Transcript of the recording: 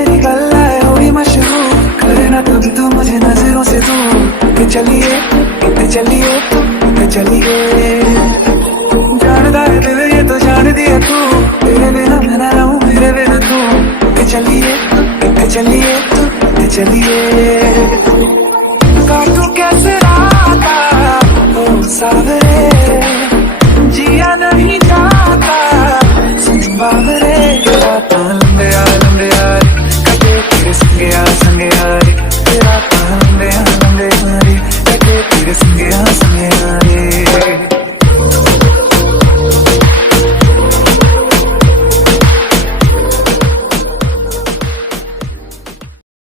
मेरी गल्ला है होगी मशहूर, करे ना कभी तो मुझे नजरों से दूर। कि चलिए जानदा है दिल ये तो जान दिया तू, तेरे बिना मैं ना रहूं मेरे बिना तू। कि चलिए काटू कैसे राता ओ सावरे, जिया नहीं जाता सुन बावरे।